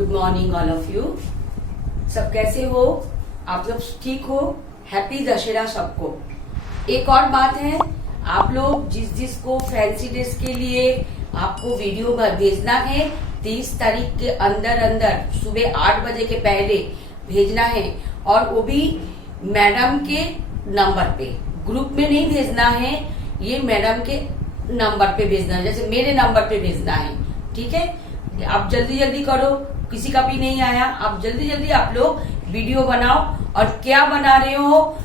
Good morning all of you. सब कैसे हो? आप लोग ठीक हो? हैप्पी दशहरा सबको। एक और बात है, आप लोग जिसको फैंसी ड्रेस के लिए आपको वीडियो भेजना है 30 तारीख के अंदर सुबह 8 बजे के पहले भेजना है, और वो भी मैडम के नंबर पे, ग्रुप में नहीं भेजना है, ये मैडम के नंबर पे भेजना है, जैसे मेरे नंबर पे भेजना है। ठीक है, आप जल्दी जल्दी करो, किसी का भी नहीं आया, आप जल्दी जल्दी आप लोग वीडियो बनाओ। और क्या बना रहे हो?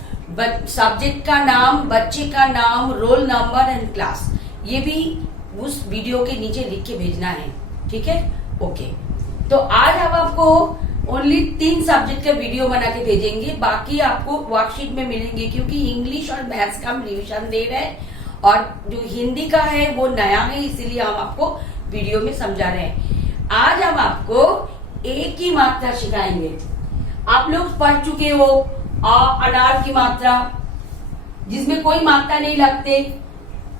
सब्जेक्ट का नाम, बच्चे का नाम, रोल नंबर एंड क्लास, ये भी उस वीडियो के नीचे लिख के भेजना है। ठीक है, ओके। तो आज हम आपको ओनली 3 सब्जेक्ट का वीडियो बना के भेजेंगे, बाकी आपको वर्कशीट में मिलेंगे, क्योंकि इंग्लिश और मैथ्स का हम रिविजन दे रहे हैं और जो हिंदी का है वो नया है, इसीलिए हम आपको वीडियो में समझा रहे हैं। आज हम आपको ए की मात्रा सिखाएंगे। आप लोग पढ़ चुके हो अनार की मात्रा, जिसमें कोई मात्रा नहीं लगते,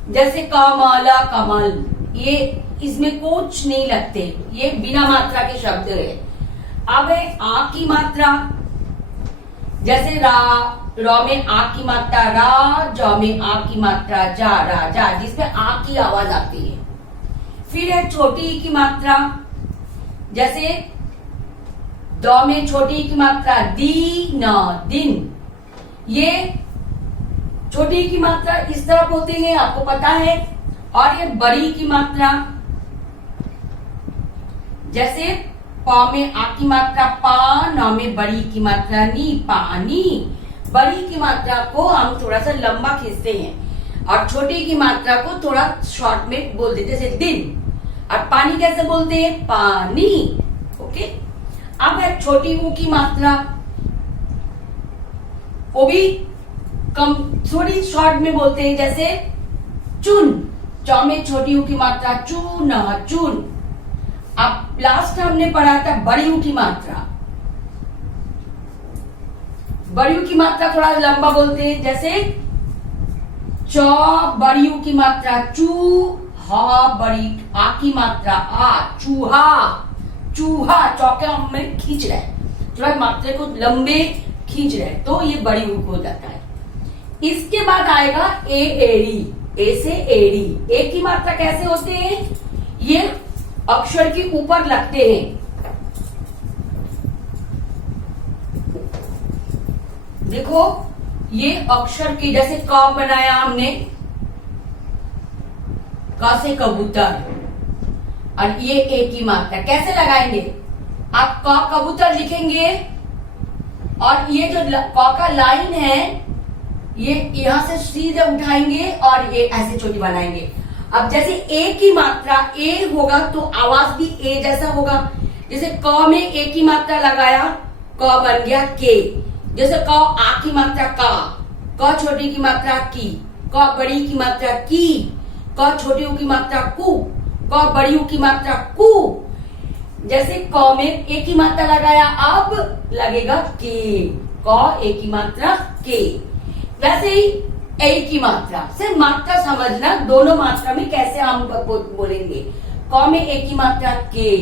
जैसे कमला, कमल, ये इसमें कुछ नहीं लगते, ये बिना मात्रा के शब्द है। अब है आ की मात्रा, जैसे रा में आ की मात्रा रा, ज में आ की मात्रा जा, राजा, जिसमें आ की आवाज आती है। फिर है छोटी ई की मात्रा, जैसे द में छोटी ई की मात्रा दी, न, दिन। ये छोटी ई की मात्रा इस तरफ होते हैं, आपको पता है। और ये बड़ी की मात्रा, जैसे प में आ की मात्रा पा, न में बड़ी की मात्रा नी, पानी। बड़ी की मात्रा को हम थोड़ा सा लंबा खींचते हैं और छोटी की मात्रा को थोड़ा शॉर्ट में बोल देते, जैसे दिन। और पानी कैसे बोलते हैं? पानी। ओके। अब है छोटी ऊ की मात्रा, वो भी कम थोड़ी शॉर्ट में बोलते हैं, जैसे चुन। च में छोटी ऊ की मात्रा चून, चुन। अब लास्ट हमने पढ़ा था बड़ी ऊ की मात्रा। बड़ी ऊ की मात्रा थोड़ा लंबा बोलते हैं, जैसे च बड़ी ऊ की मात्रा चू, हा बड़ी आ की मात्रा आ, चूहा। चूहा चौके में खींच रहा है, थोड़ा मात्रा को लंबे खींच रहा है, तो ये बड़ी ऊ हो जाता है। इसके बाद आएगा ए, एड़ी। ए से एड़ी। ए की मात्रा कैसे होते हैं? ये अक्षर के ऊपर लगते हैं। देखो, ये अक्षर की, जैसे क बनाया हमने, क से कबूतर, और ये ए की मात्रा कैसे लगाएंगे? आप क कबूतर लिखेंगे और ये जो क का लाइन है, ये यहां से सीधे उठाएंगे और ये ऐसे छोटी बनाएंगे। अब जैसे ए की मात्रा ए होगा तो आवाज भी ए जैसा होगा। जैसे क में ए की मात्रा लगाया, क बन गया के। जैसे क आ की मात्रा का, क छोटी की मात्रा की, क बड़ी की मात्रा की, क छोटी ऊ की मात्रा कु, क बड़ी ऊ की मात्रा कु। जैसे क में ए की मात्रा लगाया, अब लगेगा के, क ए की मात्रा के। वैसे ही ए की मात्रा से मात्रा समझना, दोनों मात्रा में कैसे हम बोलेंगे। क में ए की मात्रा के।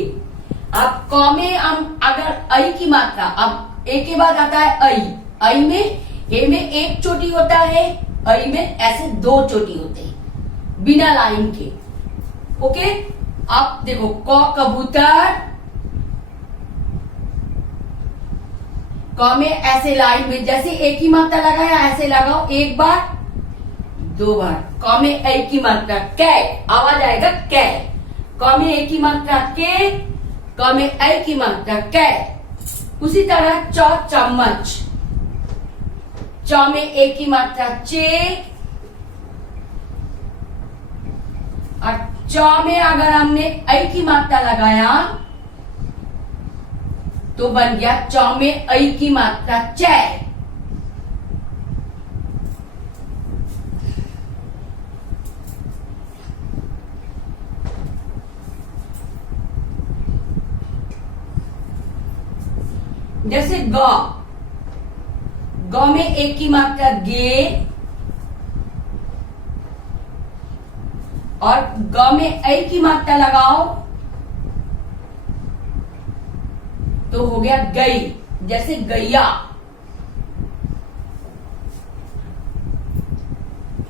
अब क में हम अगर आई की मात्रा, अब ए के बाद आता है आई। आई में ए में एक चोटी होता है, आई में ऐसे 2 चोटी होते हैं बिना लाइन के। ओके। अब देखो, क कबूतर, क में ऐसे लाइन में, जैसे ए की मात्रा लगाया ऐसे लगाओ, 1 बार 2 बार। क में ए की मात्रा कै, आवाज आएगा कै। क में ए की मात्रा के, क में ए की मात्रा कै। उसी तरह च चम्मच, च में ए की मात्रा चे, और च में अगर हमने ऐ की मात्रा लगाया तो बन गया च में ऐ की मात्रा चै। जैसे ग, ग में ए की मात्रा गे, और ग में ऐ की मात्रा लगाओ तो हो गया गई, जैसे गैया।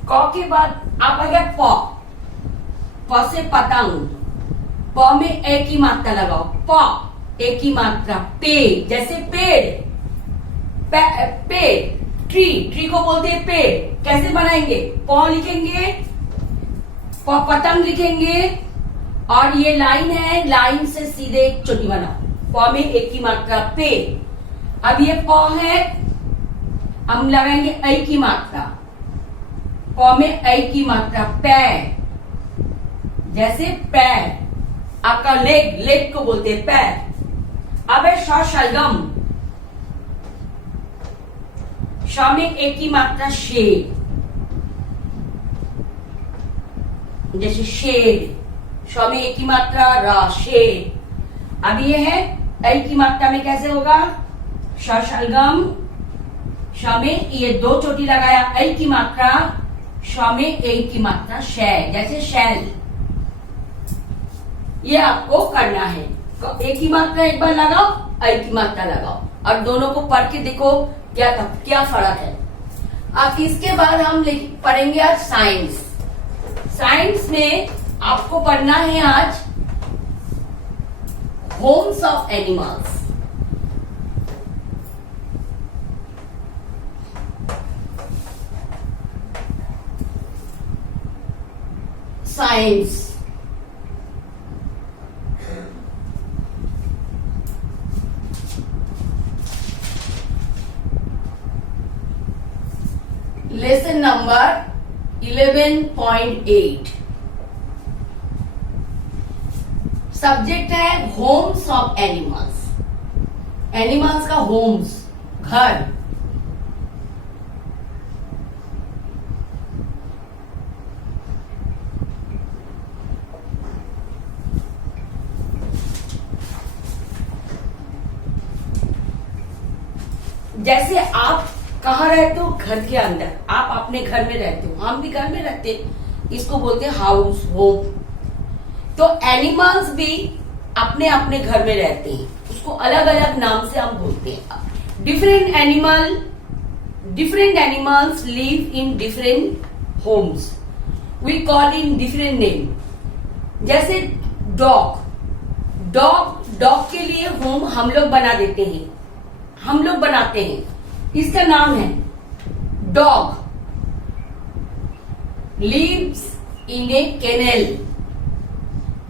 क के बाद आप आ गया प से पतंग, प में एक ही मात्रा लगाओ, प एक ही मात्रा। पे जैसे पेड़, पेड़ ट्री को बोलते हैं पेड़। कैसे बनाएंगे? प लिखेंगे, पतंग लिखेंगे, और ये लाइन है, लाइन से सीधे एक चोटी बनाओ, प में एक ही मात्रा पे। अब ये प है, हम लगाएंगे ऐ की मात्रा, प में ऐ की मात्रा, पैर, जैसे पैर। आपका लेग को बोलते हैं पैर। अब है शलगम, श में एक ही मात्रा शेर, जैसे शेर। श में एक ही मात्रा रा, शेर। अब ये है ऐ की मात्रा में कैसे होगा? शलगम, श में ये दो चोटी लगाया, ऐ की मात्रा, श में एक की मात्रा, शैल, जैसे शैल। ये आपको करना है। एक ही मात्रा एक बार लगाओ, ऐ की मात्रा लगाओ, और दोनों को पढ़ के देखो क्या फर्क है। अब इसके बाद हम पढ़ेंगे आज साइंस। साइंस में आपको पढ़ना है आज Holmes of animals. Science lesson number 11.8। Subject है होम्स ऑफ एनिमल्स। एनिमल्स का होम्स, घर। जैसे आप कहाँ रहते हो? घर के अंदर। आप अपने घर में रहते हो, हम भी घर में रहते हैं, इसको बोलते हैं हाउस, होम। तो एनिमल्स भी अपने अपने घर में रहते हैं, उसको अलग अलग नाम से हम बोलते हैं। Different animals live in different homes, we call in different name. जैसे डॉग के लिए होम हम लोग बना देते हैं, हम लोग बनाते हैं, इसका नाम है dog. Lives in a kennel,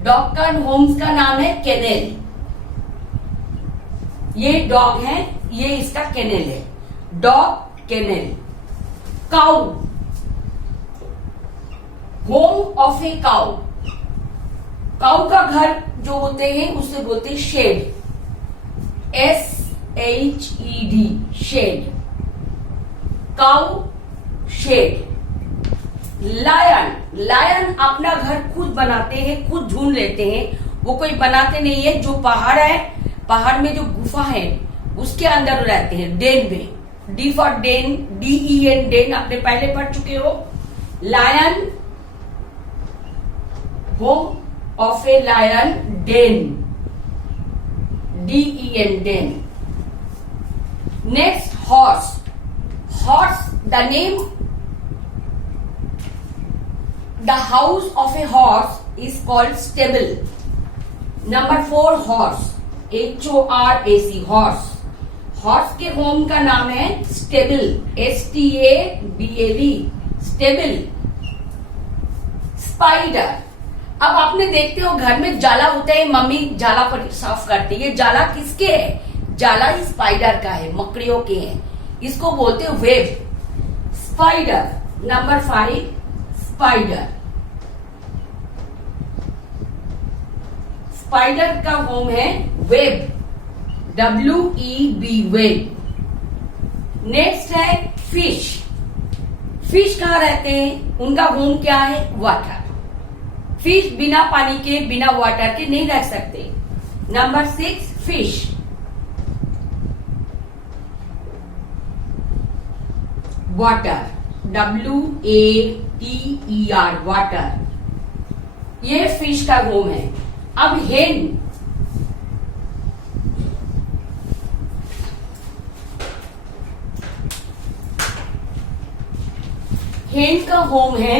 dog का होम्स का नाम है केनेल। ये डॉग है, ये इसका केनेल है, dog kennel. Cow, home of a cow. Cow का घर जो होते हैं उसे बोलते हैं shed, SHED, shed, cow shed. Lion अपना घर खुद बनाते हैं, खुद ढूंढ लेते हैं, वो कोई बनाते नहीं है। जो पहाड़ है, पहाड़ में जो गुफा है उसके अंदर रहते हैं, डेन में। D for den, DEN, den आपने पहले पढ़ चुके हो। Lion, home of a lion, den, DEN, den. Next horse. The name, the house of a horse is called stable. Number 4, horse, HORAC, horse। Horse के home का नाम है stable, STABLE, stable. Spider. अब आपने देखते हो घर में जाला होता है, मम्मी जाला पर साफ करती है। जाला किसके है? जाला स्पाइडर का है, मकड़ियों के हैं, इसको बोलते हैं web. Spider. Number 5, spider. Spider का होम है वेब, WEB, वेब। नेक्स्ट है फिश। फिश कहाँ रहते हैं? उनका होम क्या है? वाटर। फिश बिना पानी के, बिना वाटर के नहीं रह सकते। Number 6, fish. Water, WATER, water. ये फिश का होम है। अब हेन। हेन का होम है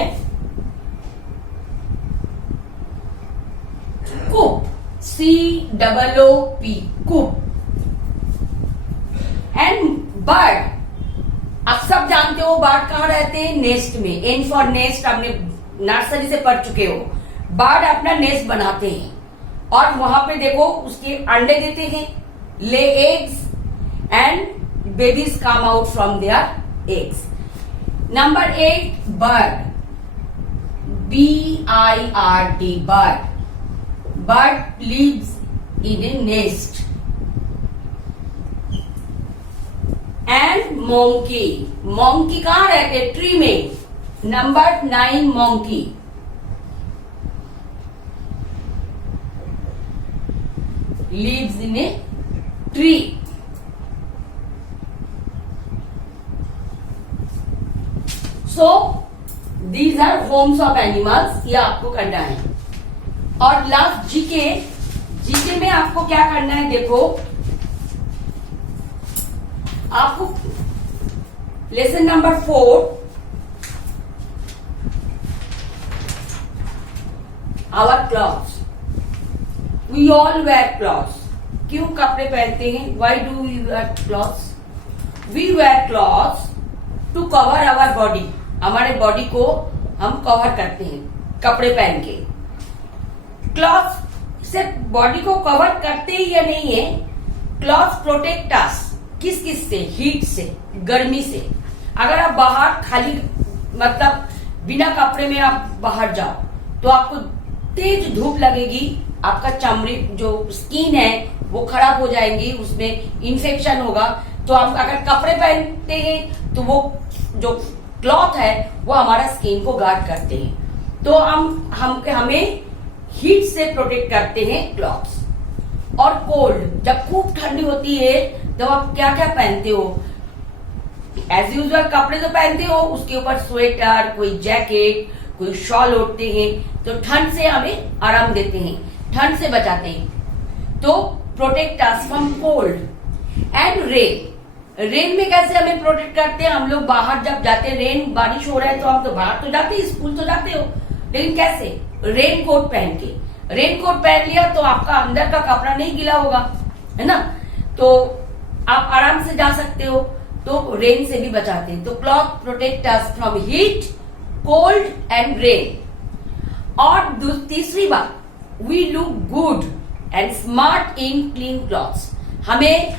कूप, COOP, कूप। एंड बर्ड, आप सब जानते हो बर्ड कहाँ रहते हैं? नेस्ट में। एन फॉर नेस्ट, आपने नर्सरी से पढ़ चुके हो। बर्ड अपना नेस्ट बनाते हैं और वहां पे देखो उसके अंडे देते हैं, lay eggs, and babies come out from their eggs. Number 8, bird, BIRD, bird. Bird lives in a nest. And monkey, monkey कहाँ रहते? ट्री में। Number 9, monkey. lives in a tree. So these are homes of animals, ये आपको करना है। और last GK, GK में आपको क्या करना है? देखो आपको lesson number 4, our clothes. We all wear clothes. क्यों कपड़े पहनते हैं? Why do we wear clothes? We wear clothes to cover our body. हमारे बॉडी को हम कवर करते हैं कपड़े पहन के। क्लॉथ्स से बॉडी को कवर करते ही या नहीं है। क्लॉथ्स प्रोटेक्ट अस, किस किस से? हीट से, गर्मी से। अगर आप बाहर खाली मतलब बिना कपड़े में आप बाहर जाओ तो आपको तेज धूप लगेगी, आपका चमड़ी जो स्किन है वो खराब हो जाएंगी, उसमें इन्फेक्शन होगा। तो आप अगर कपड़े पहनते हैं तो वो जो क्लॉथ है वो हमारा स्किन को गार्ड करते हैं। तो हमें हीट से प्रोटेक्ट करते हैं क्लॉथ्स। और कोल्ड, जब खूब ठंडी होती है तो आप क्या क्या पहनते हो? एज यूजुअल कपड़े तो पहनते हो, उसके ऊपर स्वेटर, कोई जैकेट, कोई शॉल ओढ़ते हैं, तो ठंड से हमें आराम देते हैं, ठंड से बचाते हैं। तो protect us from cold. And rain, rain में कैसे हमें प्रोटेक्ट करते हैं? हम लोग बाहर जब जाते हैं, रेन बारिश हो रहा है तो हम तो बाहर तो जाते हैं, स्कूल तो जाते हो, लेकिन कैसे? रेन कोट पहन के। रेन कोट पहन लिया तो आपका अंदर का कपड़ा नहीं गीला होगा, है ना? तो आप आराम से जा सकते हो। तो रेन से भी बचाते हैं। तो cloth protect us from heat, cold and rain. और तीसरी बात, we look good and smart in clean clothes. हमें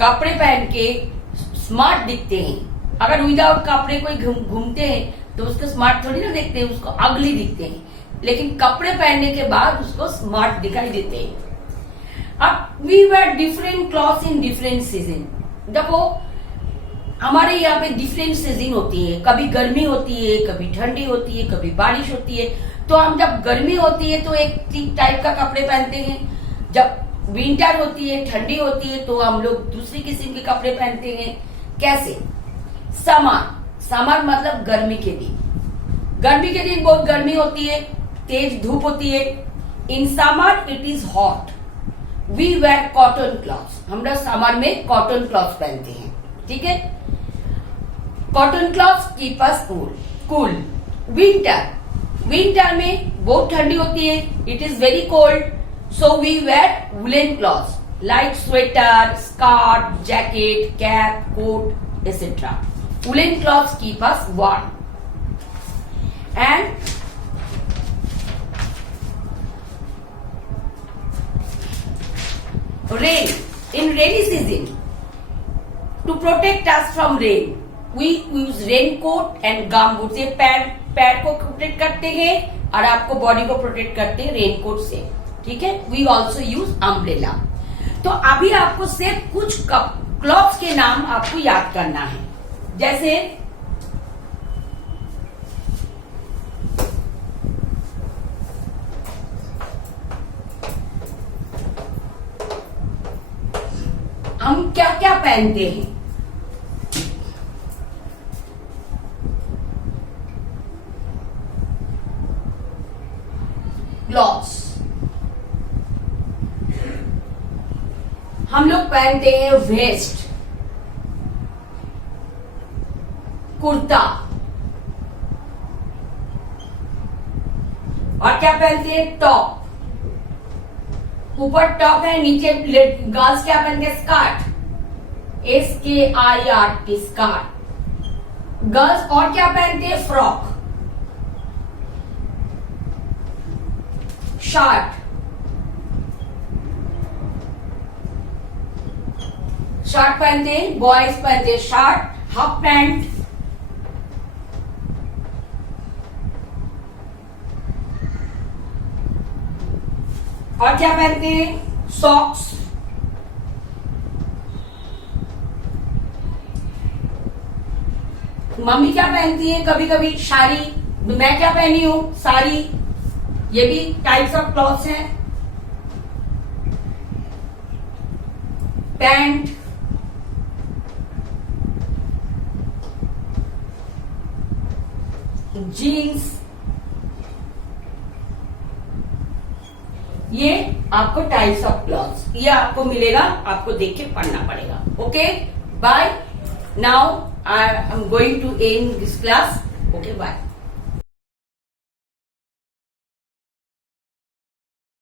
कपड़े पहन के स्मार्ट दिखते हैं। अगर विदाउट कपड़े कोई घूमते हैं तो उसको स्मार्ट थोड़ी ना दिखते हैं, उसको अगली दिखते हैं। लेकिन कपड़े पहनने के बाद उसको स्मार्ट दिखाई देते हैं। अब we wear different clothes in different season. देखो हमारे यहाँ पे डिफरेंट सीजन होती है, कभी गर्मी होती है, कभी ठंडी होती है, कभी बारिश होती है। तो हम जब गर्मी होती है तो एक टाइप का कपड़े पहनते हैं, जब विंटर होती है, ठंडी होती है, तो हम लोग दूसरी किस्म के कपड़े पहनते हैं। कैसे? समर, समर मतलब गर्मी के दिन। गर्मी के दिन बहुत गर्मी होती है, तेज धूप होती है। In summer it is hot, we wear cotton clothes. हम लोग समर में कॉटन क्लॉथ्स पहनते हैं, ठीक है? Cotton clothes keep us cool. Winter, winter में बहुत ठंडी होती है, it is very cold, so we wear woollen clothes like sweater, scarf, jacket, cap, coat et cetera. Woollen clothes keep us warm. And rain, in rainy season, to protect us from rain, we use raincoat and gumboots। ये पैर को protect करते हैं और आपको body को protect करते हैं रेनकोट से, ठीक है? We also use umbrella. तो अभी आपको सिर्फ कुछ क्लॉथ्स के नाम आपको याद करना है। जैसे हम क्या क्या पहनते हैं? क्लॉथ्स हम लोग पहनते हैं वेस्ट, कुर्ता, और क्या पहनते हैं? टॉप। ऊपर टॉप है, नीचे गर्ल्स क्या पहनते हैं? स्कर्ट। SKIRT, skirt. गर्ल्स और क्या पहनते हैं? Frock, shirt. शर्ट पहनते हैं, बॉयज पहनते हैं शर्ट, हाफ पैंट। और क्या पहनते हैं? सॉक्स। मम्मी क्या पहनती है? कभी कभी साड़ी। मैं क्या पहनी हूं? साड़ी। ये भी टाइप्स ऑफ क्लॉथ्स हैं। Pant, jeans. ये आपको टाइप्स ऑफ क्लॉथ्स, ये आपको मिलेगा, आपको देख के पढ़ना पड़ेगा। Okay, bye. Now I am going to end this class. Okay, bye.